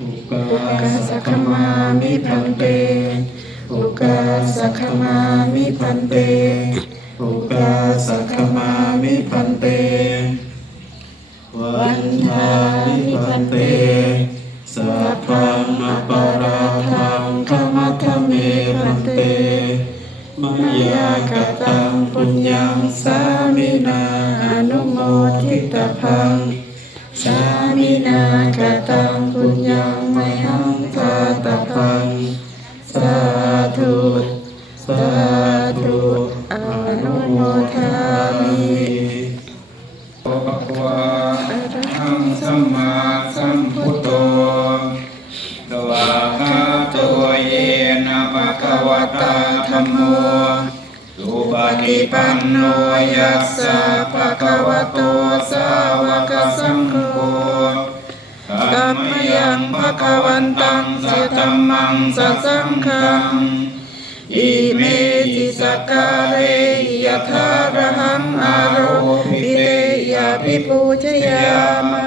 อุกาสขมามิพันเต อุกาสขมามิพันเต อุกาสขมามิพันเต วันทามิพันเต สัพพังอปาราทังขมัทเมพันเตมยากตังปุญญังสามินาอนุโมทิตพัง ฏิปันโนยัสสะภะคะวะโตสาวกสังโฆกัมมยังภะคะวันตังสัทธัมมังสัสังฆังอิเมจิสกกาเรยะทาระหังอาโรปิเตยะปิปูชยามะ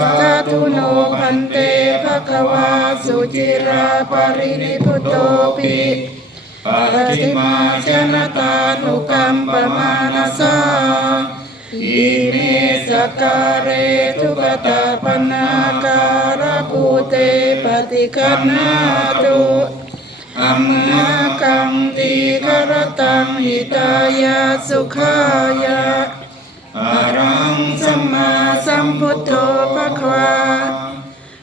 สาธุโนพันเตภะคะวาสุจิราปรินิพุตโตปิ ปฏิมาชนตานุกัมปมานาสาอิเมสกกาเรทุกตาปนาการะปูเตปฏิคันนาตุอัมมากังตีกรตังหิตายาสุขายาอารังสัมมาสัมพุทโธภะควา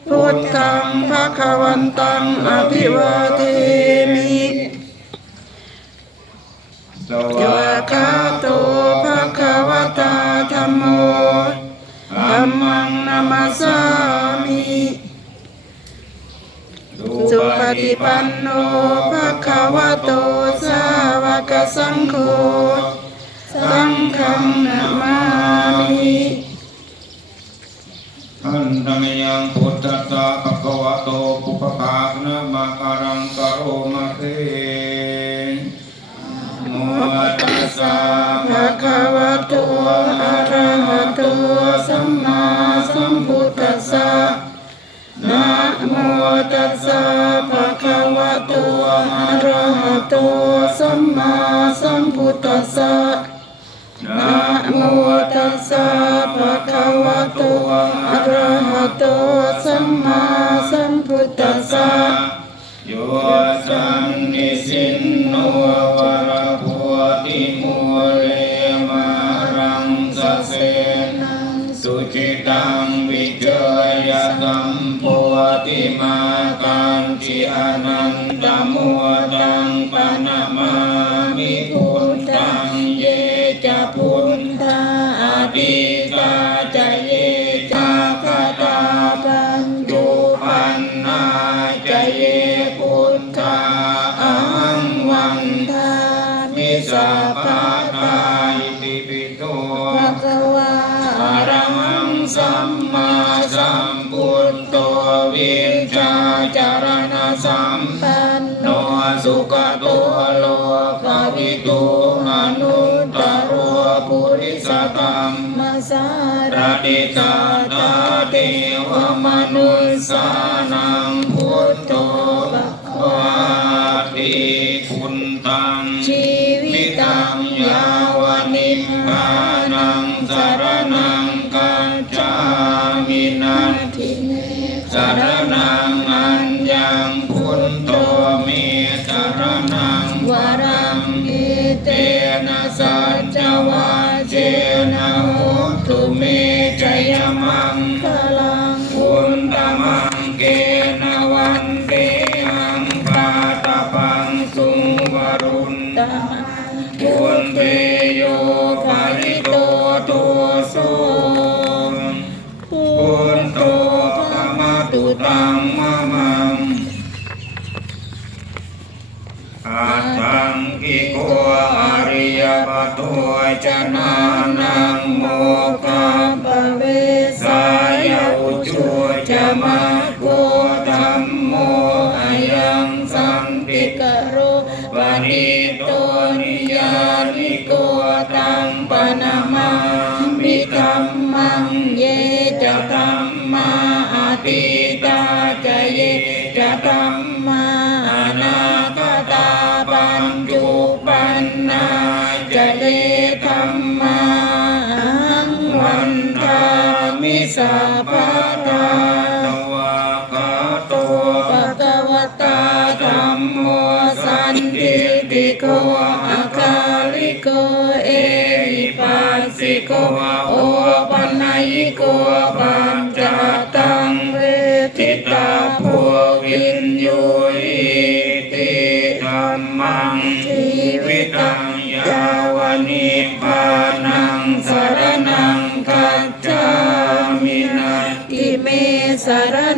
พุทธังภะควันตังอภิวาเทมิ สวากาโตภะคะวะตาธัมโมธัมมังนามาสามิสุปฏิปันโนภะคะวะโตสาวกสังโฆสังฆนามามิ ตัสสะภะคะวะโตอะระหะโตสัมมาสัมพุทธัสสะ ปนะมามิพุทธังเยจะพุทธาอภิตาจะเยจะกตาปันตุปันนาจะเยพุทธาอังวันทามิสัพพะทาอิติปิโตภะคะวะอระหังสัมมาสัมพุทโตวิชาจารณสัมปั ปันนโตโลกวิตูอนุตตรโรปุริสตัมมาสาระฏิจจตาเทวมนุสสานังพุทโธวาติคุณตังชีวิตังงยาวนิพพานังสารนังกัจจามินันทิเนสารนัง นะสัจวาเจนะโหตุเมจยมังพลังพุนตมังเกนวันเตหังปาตปังสุวรุณตาพุนเตโยภาริโตโตโสพุนโตภมตุตังมะมังอา ตังกิโกอริยปัตโตจนานังโมกะปเวสายอุจุจมา สัพพะทาตวะกะโตปะกวะตาธรรมโมสันติติโกอาคาลิโกเอหิปัสสิโกโอปัญญิโกปัญ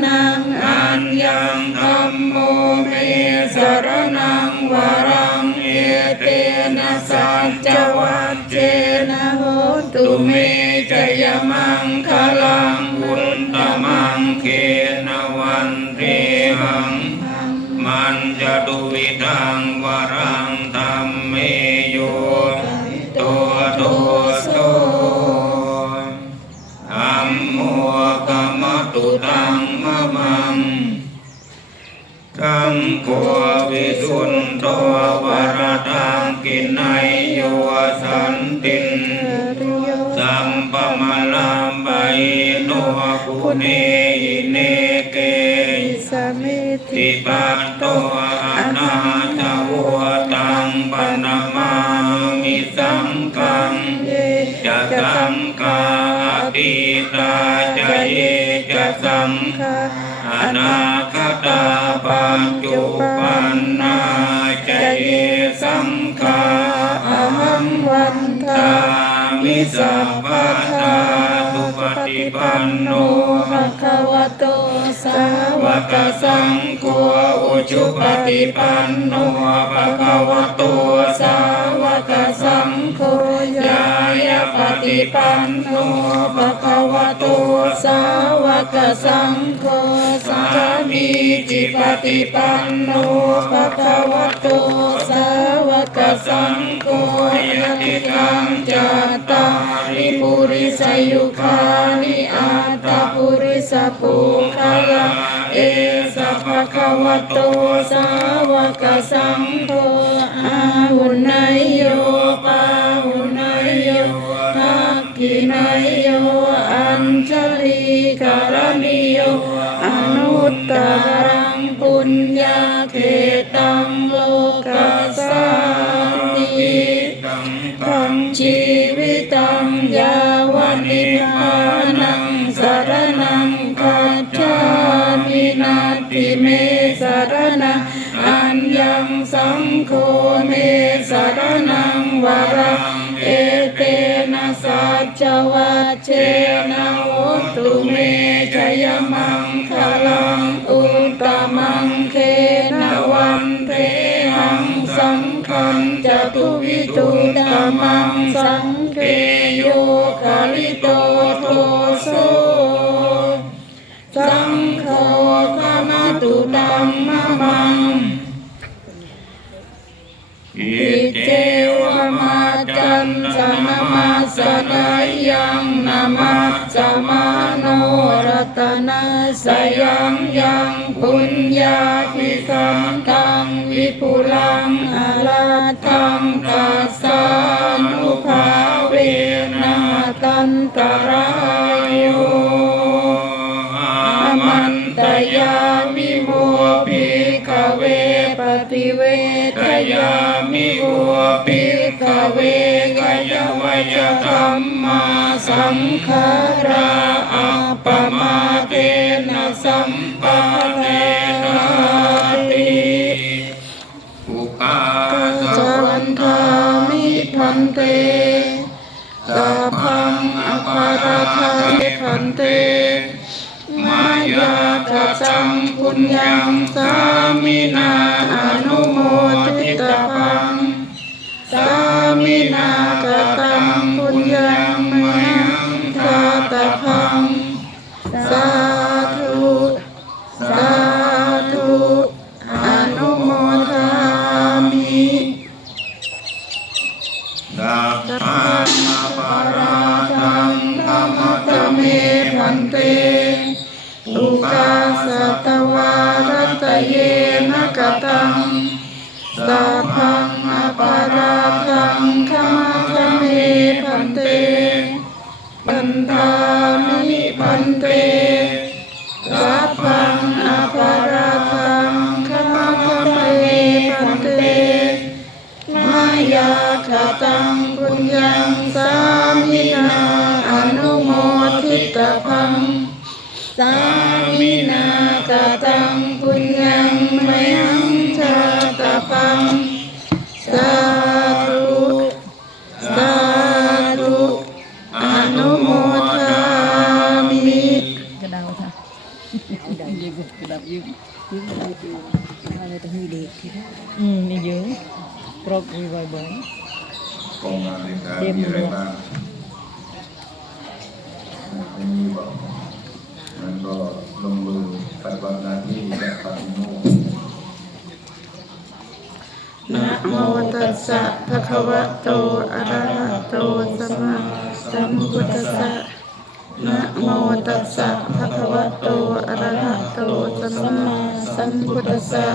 นังอัญญังธัมโมเมสรนังวรังเอเตนะสัจวัจเจนะโหตุเมจยมังคลังบุญตมังเขนวันเรหังมันจะดุวิทังวรังธรรมเมโยตัวโตโสอัมโมกมตุตัง ปัตโตอนาตวตังปนามามิสังกังจะสังกาติตาจะเยจะสังคาอนาคตาปัจจุปันนาจะเยสังกาอหังวันทาตามิสัพพะทาตุปฏิปันโนภะคะวะโต วกสังโฆอุชุปฏิปันโนภะคะวะโตสาวกสังโฆยายาปฏิปันโนภะคะวะโตสาวกสังโฆสังฆามีจิปฏิปันโนภะคะวะโตสาวกสังโฆยะติตังจัตตาริปุริสยุคานิอา ตาปุริสปุคละเอสะภะคะวะโตสาวกสังโฆอาหุนายโยปาหุนายโยทักขินายโยอัญชลีการณิโยอนุตตรังปุญญา วรังเอเตนะสัจวัจเจนะโหตุเมจยมังคลังอุตตมังเคนะวันเทหังสังคันจตุวิตุตมังสังเคโยคาลิโตโทโสสังโฆขมาตุตัมมะมัง อิเจวะมาจั นสนามาสนายังนามาสมาโนรัตนาสยังยังปุญญาภิสัมตังวิปุลังอาลาทังกัสสานุภาเวนะตันตรายโยมันตยามิโมภิกเวปฏิเวทยามิโอภิกเว ยธรรมมาสังขาราอัปมาเทนะสัมปะเทนาติอุปาสวันทามิพันเตสัพังอภาราธามิพันเตมายาทัสังพุญญังสามินาอนุ ในการมีอะไรบ้างไม่มีบอกมันก็ลงมือปฏิบัติหน้าที่และปฏิโมกข์นะโมตัสสะภะคะวะโตอะระหะโตสัมมาสัมพุทธัสสะนะโมตัสสะภะคะวะโตอะระหะโตสัมมาสัมพุทธัสสะ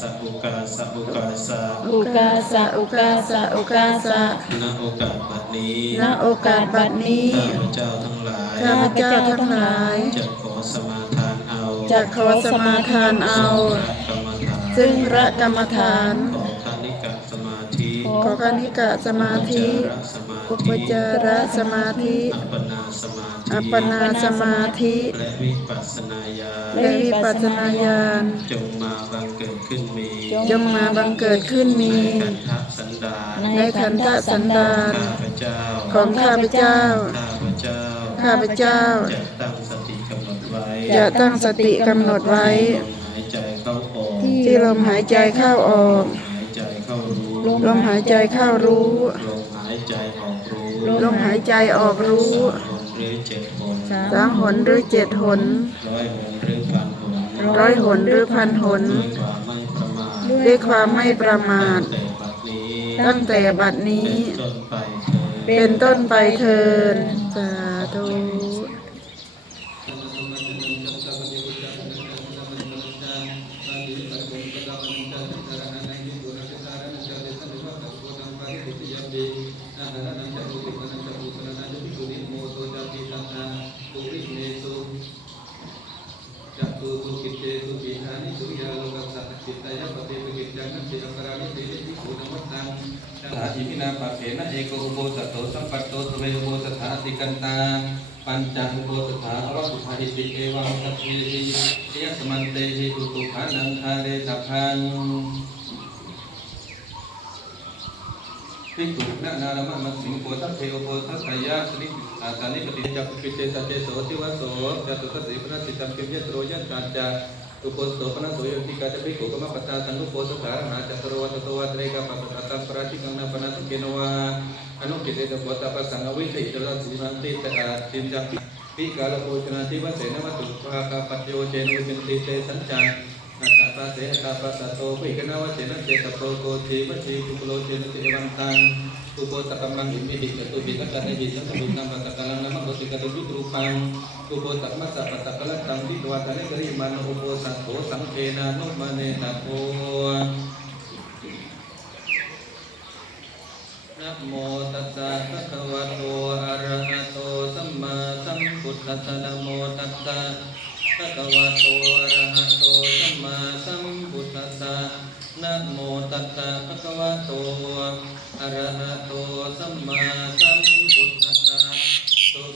สะอุกาสะอุกาสะๆอุกาสะอุกาสะอุกาสะณโอกาสบัดนี้ณโอกาสบัดนี้ข้าพเจ้าทั้งหลายข้าพเจ้าทั้งหลายจะขอสมาทานเอาจะขอสมาทานเอากรรมฐานซึ่งพระกรรมฐานขอคานิกะสมาธิขอกานิกะสมาธิสมา อุปธิจารสมาธิอัปปนาสมาธิ อัปปนาสมาธิ และวิปัสสนาญาณและวิปัสสนาญาณจงมาบังเกิดขึ้นมีจงมาบังเกิดขึ้นมีขันธสันดานในขันธสันดานข้าพเจ้าของข้าพเจ้า ข้าพเจ้าข้าพเจ้า จะตั้งสติกำหนดไว้จะตั้งสติกำหนดไว้ลมหายใจเข้าออกที่ลมหายใจเข้าออก หายใจเข้ารู้ ลมหายใจออกรู้ลมหายใจออกรู้ลมหายใจออกรู้หนหรือเจ็ดหนสามหนหรือเจ็ดหนร้อยหนหรือพันหนร้อยหนหรือพันหนด้วยความไม่ประมาทด้วยความไม่ประมาทตั้งแต่บัดนี้ตั้งแต่บัดนี้ เป็นต้นไปเถิดเป็นต้นไปเทินสาธุ จัตุสุกิเตสุปิหานิสุริยาโลกัสสะจิตตายปฏิปกิจจังนันติอัปปรานิติลิภูนมัตตัง สหอิมินาปัเถนะเอกอุโบสถโตสัมปัตโตสเวอุโบสถาติกันตาปัญจอุโบสถาอรสุภาอิติเอวังสัพเพหิยสมันเตหิตุตุขานังคาเรสัพพังภิกขุนะนารมะมัสสิงโกทัพเทวโพทัพพยาสนิอาตานิปติจักปิเตสัจเจโสติวโสจตุทัสสิปนัสสิตัมปิมยตโรยันตัจจาอุปโสปนัสโสยติกาจะภิกกมะปัตตาสังลุโพสุขานาจัตโรวัตโตวัตเรกาปัสสะตัมปราชิกังนาปนัสเกนวาอนุกิเตตะโพตะปัสสังอวิเทอิตระสิมันติตะอาจินจักปิกาลโภชนาทิวัสเสนวัตุภาคาปัจโยเจนุวินติเตสัญจาอัตตาปะเสหตาปัสสโตภิกขณวะเจนะเจตโปโกทีวชีกุโลเจนะเจวันตัง อุโปตะกัมมังอิมิหิจตุบินะกันในบิสังขบินังปัตตะกัลังนะมะโกติกะตุบิตรูปังอุโปตะมัสสะปัตตะกัลังตังวิตวาตะเนกริมานุอุโปสัตโธสังเกนะนุมะเนตะโพนะโมตัสสะภะคะวะโตอะระหะโตสัมมาสัมพุทธัสสะนะโมตัสสะภะคะวะโตอะระหะโตสัมมาสัมพุทธัสสะนะโมตัสสะภะคะวะโต ระหะโตสัมมาสัม